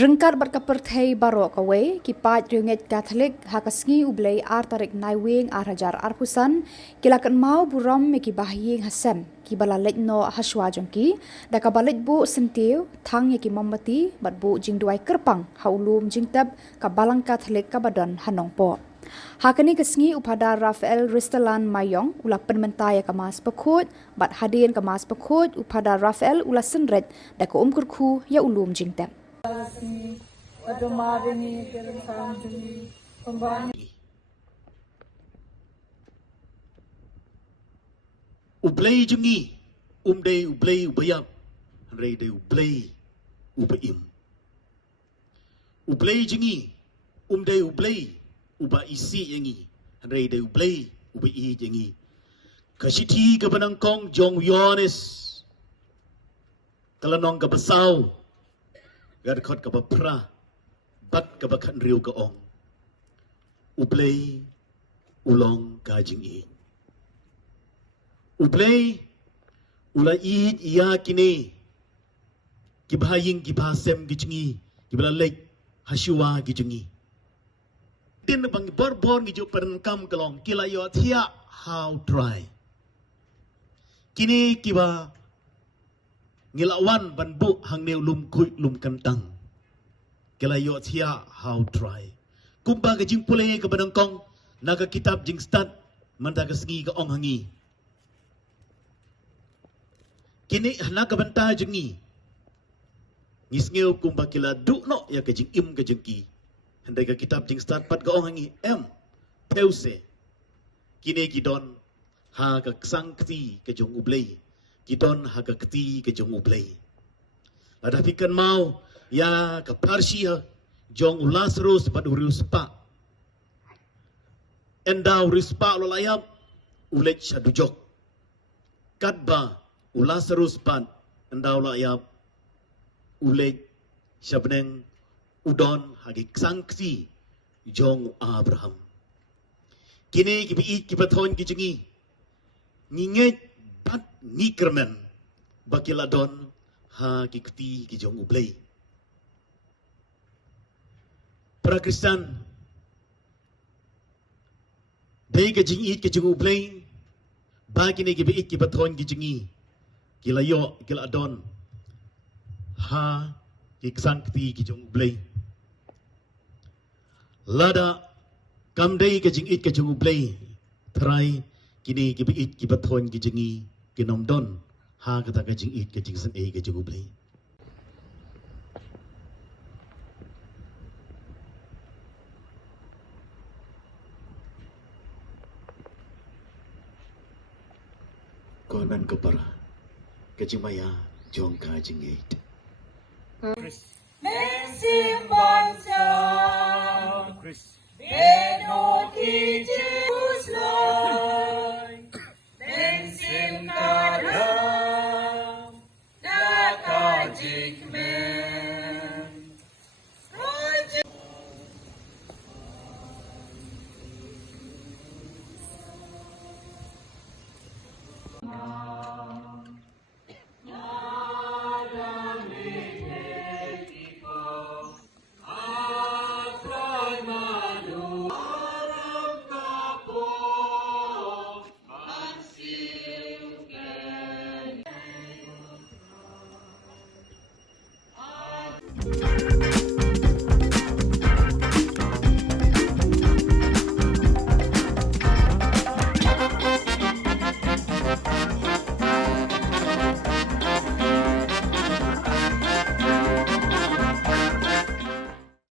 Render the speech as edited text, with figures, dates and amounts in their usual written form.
Rengkat berkaperthai barok kawe kipat ringet Katolik hakasngi ublay tarik naiwing hajar arpusan kilakan mau buram meki bahying hasem ki balalet no haswa jongki da kabalet bu sentiu thang yeki mamati bat bu jingduai kerpang haulum jingtab kabalang Katolik kabadan hanongpo. Hakani kesngi upada Rafael Ristelan Mayong ula penmentaya kemas pekut bat hadin kemas pekut upada Rafael ula senret da ko umkurku ya ulum jingtab. Ublay jungi, umday ublay ubayam, rayday ublay ubayim. Ublay jungi, umday ublay uba isi yangi, rayday ublay ubayi yangi. Kasiti kabanangkong jong Yones, kalanong kabasaw, gadkot kabapra, bat kabakan riu kaong. Ublay ulong kajingi. Ublay ulaid iya kini kibahaying kibahasem gijungi kibalalek hasyuwa gijungi din bang borbon gijo perenkam kelong kilayo thia how dry kini kiba ngilawan banbu hangneu lum kuy lum kantang kilayo thia how dry kumba gijing pulay kabanangkong naga kitab jing stad mandaga sengi ka ong hangi kini hana kabanta jengi ngisngeu kumba kila du no ya kajing im kajengki handai ka kitab jing start pat ka ongangi peuse kini gidon ha ka sangkti ka jong ublay gidon ha ka kti ka jong ublay ada fikan mau ya ka parsia jong Lazarus pad uruspa endau rispa lo layap ulet shadujok kadba Lazarus pan endau layap ulet syabneng udon hagi sangksi jong Abraham kini kibi kibathon kijingi nginget bat nikermen bakiladon ha kikti kijong ublay para Kristen dai kajing kijong ublay bagi ni kibi kibathon kijingi kilayo kiladon ha kiksangti kijong ublay lada kamdai kajing it kijong ublay try kini kibi kibathon kijingi kinomdon ha kata kajing it kajing san e kijong ublay konan kepara kajimaya jong kajing it Mensimbang Chris Beno Kiji